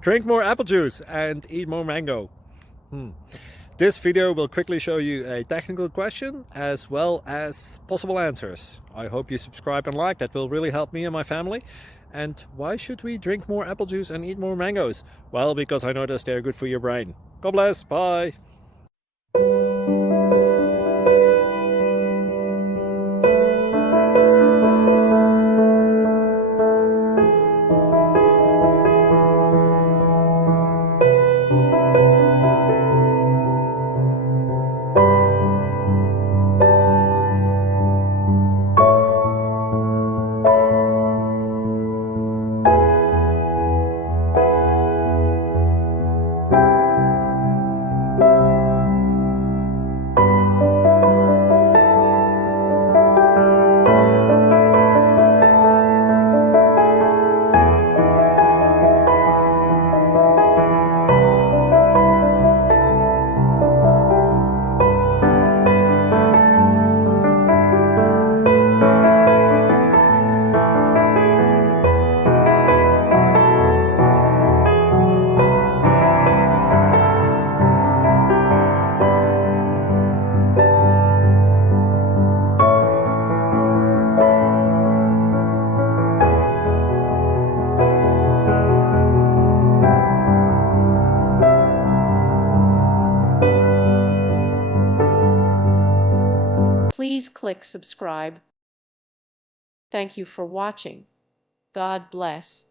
Drink more apple juice and eat more mango. This video will quickly show you a technical question as well as possible answers. I hope you subscribe and like, that will really help me and my family. And why should we drink more apple juice and eat more mangoes? Well, because I noticed they're good for your brain. God bless, bye! Please click subscribe. Thank you for watching. God bless.